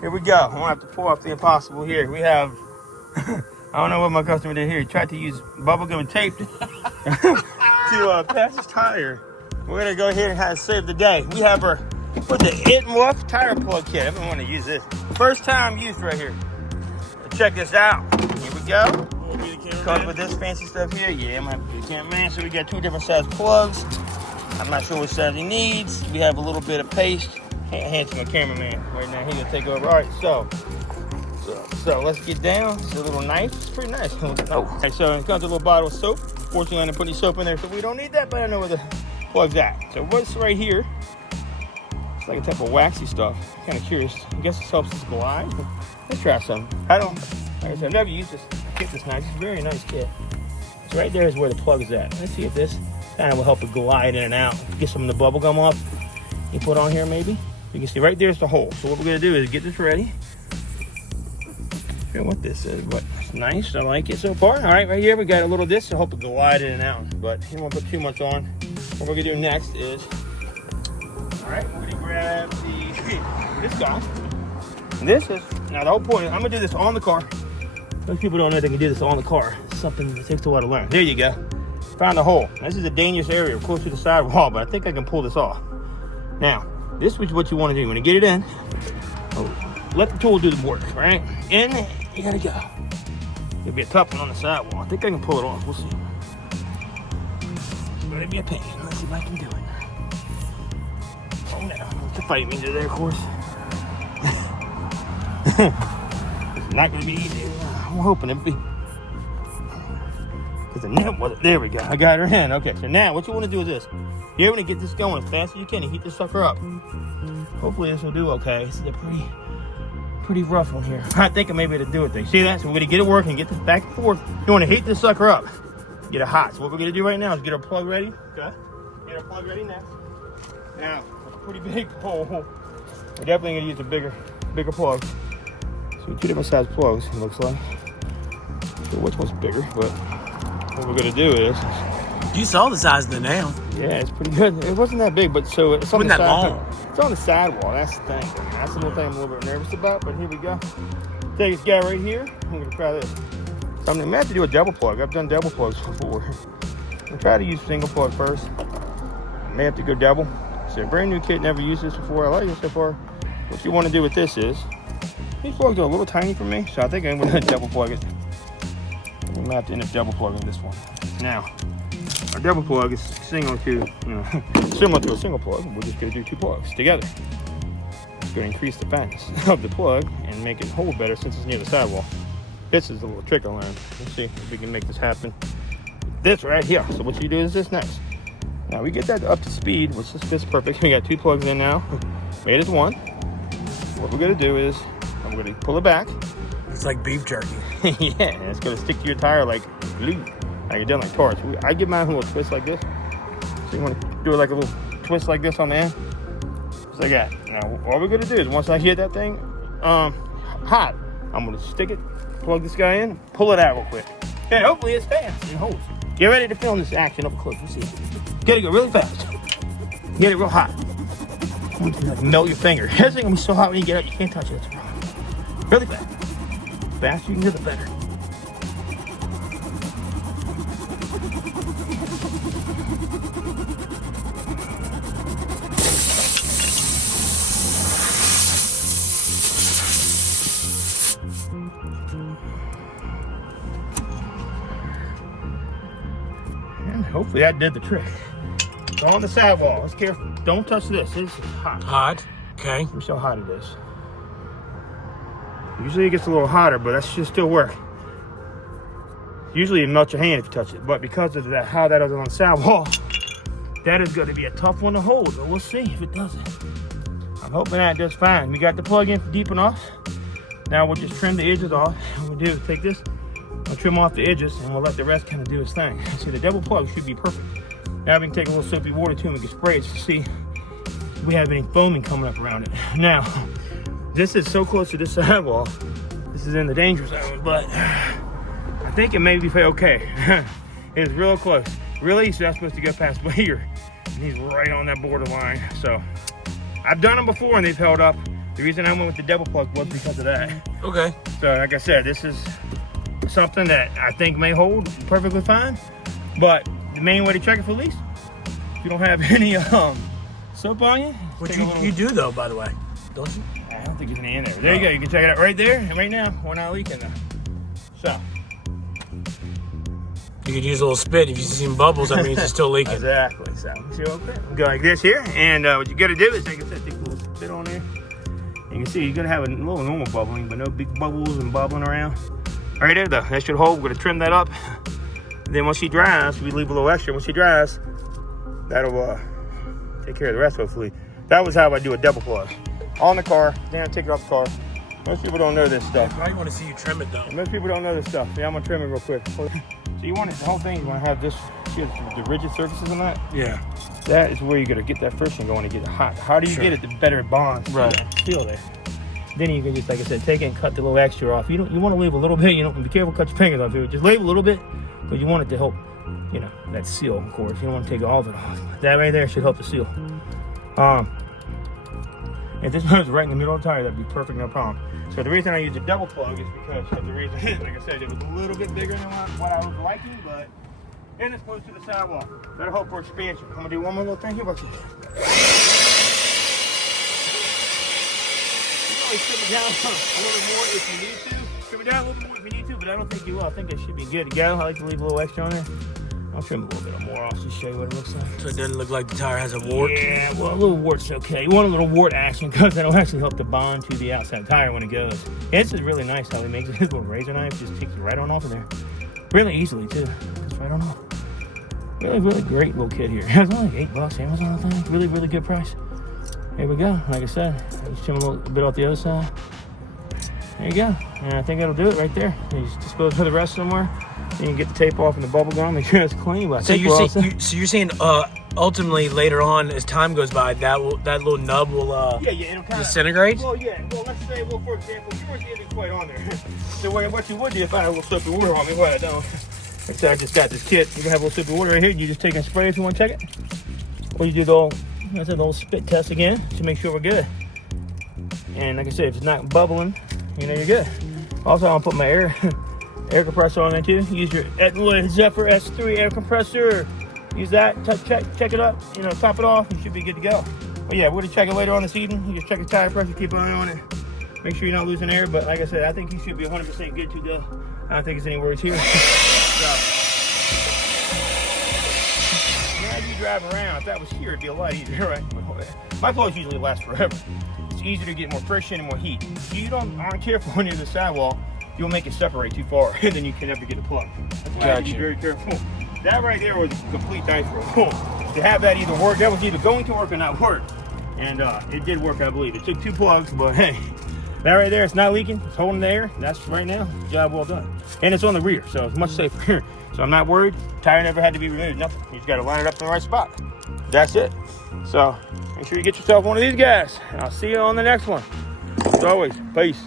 Here we go. I'm gonna have to pull off the impossible here. We have, I don't know what my customer did here. He tried to use bubblegum and tape to pass his tire. We're gonna go here and have save the day. We have our, put the ETENWOLF tire plug kit. I've been wanting to use this. First time used right here. Check this out. Here we go. Comes with this fancy stuff here. Yeah, I'm gonna have to be the cameraman. So we got 2 different size plugs. I'm not sure what size he needs. We have a little bit of paste. Hand to my cameraman right now. He's gonna take over. All right, so let's get down. It's a little knife. It's pretty nice. Oh, okay, so it comes with a little bottle of soap. Fortunately, I didn't put any soap in there, so we don't need that. But I know where the plug's at. So what's right here? It's like a type of waxy stuff. I'm kind of curious. I guess this helps us glide. Let's try some. Like I said, I've never used this kit this nice. It's a very nice kit. So right there is where the plug is at. Let's see if this kind of will help it glide in and out. Get some of the bubble gum off. You put on here maybe. You can see right there's the hole. So what we're gonna do is get this ready. Feel what this is, but it's nice. I like it so far. All right, right here we got a little this to help it glide in and out. But you don't want to put too much on. What we're gonna do next is, all right, we're gonna grab this guy. This is, now the whole point, I'm gonna do this on the car. Most people don't know they can do this on the car. It's something that takes a while to learn. There you go. Found the hole. This is a dangerous area, close to the sidewall, but I think I can pull this off. Now, this is what you want to do. When you get it in, let the tool do the work, right? In, you gotta go. There'll be a tough one on the sidewall. I think I can pull it off. We'll see. But it'll be a pain. Let's see if I can do it. Oh no, to fight me there, of course. It's not gonna be easy. I'm hoping it'll be. Because the net wasn't. There we go. I got her in. Okay, so now what you want to do is this. You're going to get this going as fast as you can and heat this sucker up. Hopefully this will do okay. This is a pretty rough one here. I think I may be able to do it though. See that? So we're going to get it working, get this back and forth. You want to heat this sucker up. Get it hot. So what we're going to do right now is get our plug ready. Okay. Get our plug ready next. Now, it's a pretty big hole. We're definitely going to use a bigger plug. So 2 different size plugs, it looks like. Not sure which one's bigger, but what we're going to do is, you saw the size of the nail. yeah, it's pretty good. It wasn't that big, but so it's on the that long. It's on the sidewall. That's the thing. That's the little thing I'm a little bit nervous about. But here we go. Take this guy right here. I'm gonna try this. So I'm gonna have to do a double plug. I've done double plugs before. I'm gonna try to use single plug first. I may have to go double. It's a brand new kit. Never used this before. I like it so far. What you want to do with this is, these plugs are a little tiny for me, so I think I'm gonna double plug it. I'm gonna have to end up double plugging this one. Now, our double plug is similar to a single plug. We're just going to do 2 plugs together. It's going to increase the fatness of the plug and make it hold better since it's near the sidewall. This is a little trick I learned. Let's see if we can make this happen. This right here. So what you do is this next. Now we get that up to speed, which is this perfect. We got 2 plugs in now. Made it 1. What we're going to do is I'm going to pull it back. It's like beef jerky. Yeah, and it's going to stick to your tire like glue. Now you're done like torch. I give mine a little twist like this. So you want to do it like a little twist like this on the end. Just like that. Now all we're gonna do is once I hit that thing hot, I'm gonna stick it, plug this guy in, pull it out real quick. And hopefully it's fast and holds. Get ready to film this action up close. Let's see. Gotta go really fast. Get it real hot. Like melt your finger. Everything's gonna be so hot when you get it, you can't touch it. Really fast. The faster you can do, the better. And hopefully that did the trick. It's on the sidewall. Let's careful. Don't touch this. This is hot. Hot. Okay. Let me show how hot it is. Usually it gets a little hotter, but that should still work. Usually it melts your hand if you touch it, but because of that, how that is on the sidewall, that is going to be a tough one to hold. But we'll see if it does it. I'm hoping that does fine. We got the plug in deep enough. Now we'll just trim the edges off. What we'll do is take this, we'll trim off the edges, and we'll let the rest kind of do its thing. See, the double plug should be perfect. Now we can take a little soapy water too and we can spray it to see if we have any foaming coming up around it. Now, this is so close to this sidewall. This is in the danger zone, but I think it may be okay. It is real close. Really, he's not supposed to go past here. And he's right on that borderline. So I've done them before and they've held up. The reason I went with the double plug was because of that. Okay. So like I said, this is something that I think may hold perfectly fine. But the main way to check it for leaks, if you don't have any soap on you. Which you do though, by the way, don't you? I don't think there's any in there. There you go. You can check it out right there. And right now, we're not leaking though. So. You could use a little spit. If you see some bubbles, that means it's still leaking. Exactly. So, see what go like this here. And what you got to do is, like I said, take a little spit on there. You can see you're going to have a little normal bubbling, but no big bubbles and bubbling around. Right there, though. That should hold. We're going to trim that up. And then once she dries, we leave a little extra. Once she dries, that'll take care of the rest, hopefully. That was how I do a double plug. On the car, then I take it off the car. Most people don't know this stuff. I probably want to see you trim it, though. Most people don't know this stuff. Yeah, I'm going to trim it real quick. So you want it, the whole thing, you want to have this, the rigid surfaces on that. Yeah. That is where you got to get that friction going to get it hot. The harder you get it, the better it bonds. Right. Steel there. Then you can just, like I said, take it and cut the little extra off. You want to leave a little bit. You don't be careful, cut your fingers off it. Just leave a little bit, but you want it to help. You know, that seal, of course. You don't want to take all of it off. That right there should help the seal. If this was right in the middle of the tire, that'd be perfect, no problem. So the reason I use a double plug is because of the reason, like I said, it was a little bit bigger than what I was liking, but and it's close to the sidewall. That'll help for expansion. I'm gonna do one more little thing here, but you can always trim it down a little bit more if you need to. Trim it down a little bit more if you need to, but I don't think you will. I think it should be good to go. I like to leave a little extra on there. I'll trim a little bit more off to show you what it looks like. So it doesn't look like the tire has a wart? Yeah, well, a little wart's okay. You want a little wart action because that'll actually help to bond to the outside tire when it goes. Yeah, this is really nice how he makes it. His little razor knife just takes it right on off of there. Really easily, too. Just right on off. Really, really great little kit here. It's only like $8 Amazon, I think. Really, really good price. Here we go. Like I said, just trim a little bit off the other side. There you go. And I think that'll do it right there. You just dispose of the rest somewhere. Then you can get the tape off and the bubble gum, make sure it's clean. But so you're saying ultimately later on, as time goes by, that little nub will it'll kinda disintegrate? Well, yeah. Well, let's say, for example, yours isn't quite on there. So what you would do if I had a little soap and water on me, what I don't. Like I said, I just got this kit. You can have a little soap and water right here. You just take and spray if you want to check it. Or you do the old spit test again to make sure we're good. And like I said, if it's not bubbling, you know you're good. Also, I'll put my air compressor on there too. Use your ZEPHYR S3 air compressor. Use that, check it up, top it off, you should be good to go. But yeah, we're gonna check it later on this evening. You just check the tire pressure, keep an eye on it. Make sure you're not losing air, but like I said, I think you should be 100% good to go. I don't think there's any worries here. So, now you drive around, if that was here, it'd be a lot easier, right? My plugs usually last forever. It's easier to get more friction and more heat. If you aren't careful near the sidewall, you'll make it separate too far, and then you can never get a plug. That's why you have to be very careful. That right there was a complete dice roll. To have that either work, that was either going to work or not work. And it did work, I believe. It took 2 plugs, but hey, that right there, it's not leaking, it's holding the air. That's right now, job well done. And it's on the rear, so it's much safer. So I'm not worried. Tire never had to be removed, nothing. You just gotta line it up in the right spot. That's it. So make sure you get yourself one of these guys. And I'll see you on the next one. As always, peace.